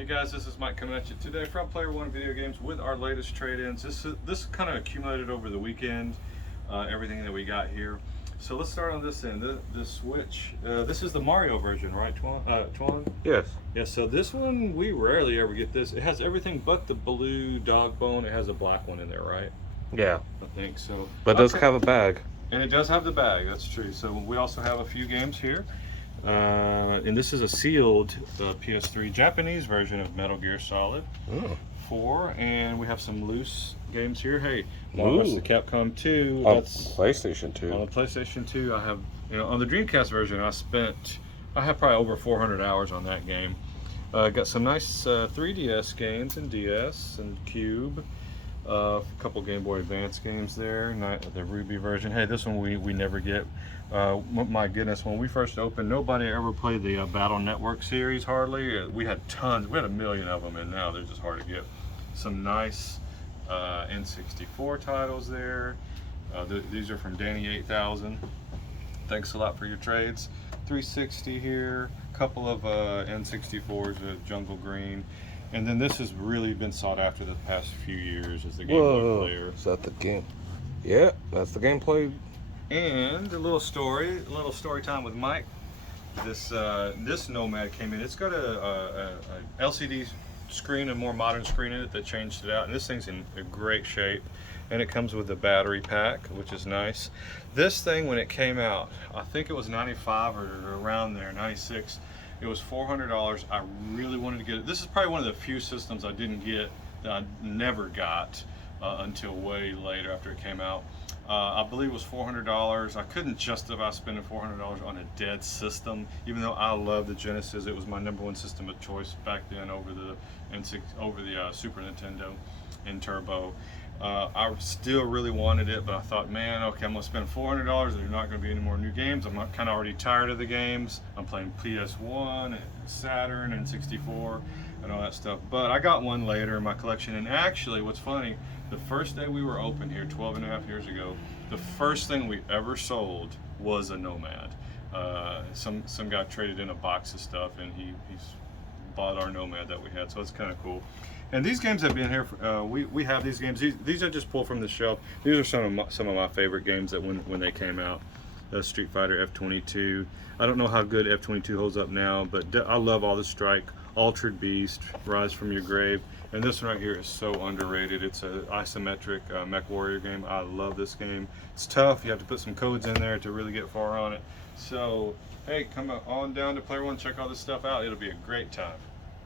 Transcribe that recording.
Hey guys, this is Mike coming at you today from Player One Video Games with our latest trade-ins. This kind of accumulated over the weekend, everything that we got here. So let's start on this end. The Switch. This is the Mario version, right, Twan? Yes. Yeah. So this one we rarely ever get this. It has everything but the blue dog bone. It has a black one in there, right? Yeah. I think so. But it does have a bag. And it does have the bag. That's true. So we also have a few games here. And this is a sealed PS3 Japanese version of Metal Gear Solid 4, and we have some loose games here. Hey, that's the Capcom 2. That's PlayStation 2. On the PlayStation 2, I have, on the Dreamcast version, I have probably over 400 hours on that game. Got some nice 3DS games and DS and Cube. A couple Game Boy Advance games there, the Ruby version. Hey, this one we never get. My goodness, when we first opened, nobody ever played the Battle Network series hardly. We had tons, we had 1 million of them, and now they're just hard to get. Some nice N64 titles there. These are from Danny 8000. Thanks a lot for your trades. 360 here, a couple of N64s, Jungle Green. And then this has really been sought after the past few years as the Game Boy player. Is that the game? Yeah, that's the gameplay. And a little story time with Mike. This Nomad came in. It's got a LCD screen, a more modern screen in it that changed it out. And this thing's in a great shape. And it comes with a battery pack, which is nice. This thing, when it came out, I think it was 95 or around there, 96. It was $400. I really wanted to get it. This is probably one of the few systems I didn't get that I never got until way later after it came out. I believe it was $400. I couldn't justify spending $400 on a dead system, even though I love the Genesis. It was my #1 system of choice back then over the Super Nintendo and Turbo. I still really wanted it, but I thought, man, okay, I'm gonna spend $400. There's not gonna be any more new games. I'm kind of already tired of the games. I'm playing PS1, and Saturn, and 64, and all that stuff. But I got one later in my collection, and actually, what's funny, the first day we were open here 12 and a half years ago, the first thing we ever sold was a Nomad. Some guy traded in a box of stuff, and he's bought our Nomad that we had, so it's kind of cool. And these games have been here. We have these games. These are just pulled from the shelf. These are some of my favorite games that when they came out. Street Fighter F-22. I don't know how good F-22 holds up now, but I love all the Strike, Altered Beast, Rise from Your Grave, and this one right here is so underrated. It's an isometric mech warrior game. I love this game. It's tough. You have to put some codes in there to really get far on it. So hey, come on down to Player One, check all this stuff out. It'll be a great time.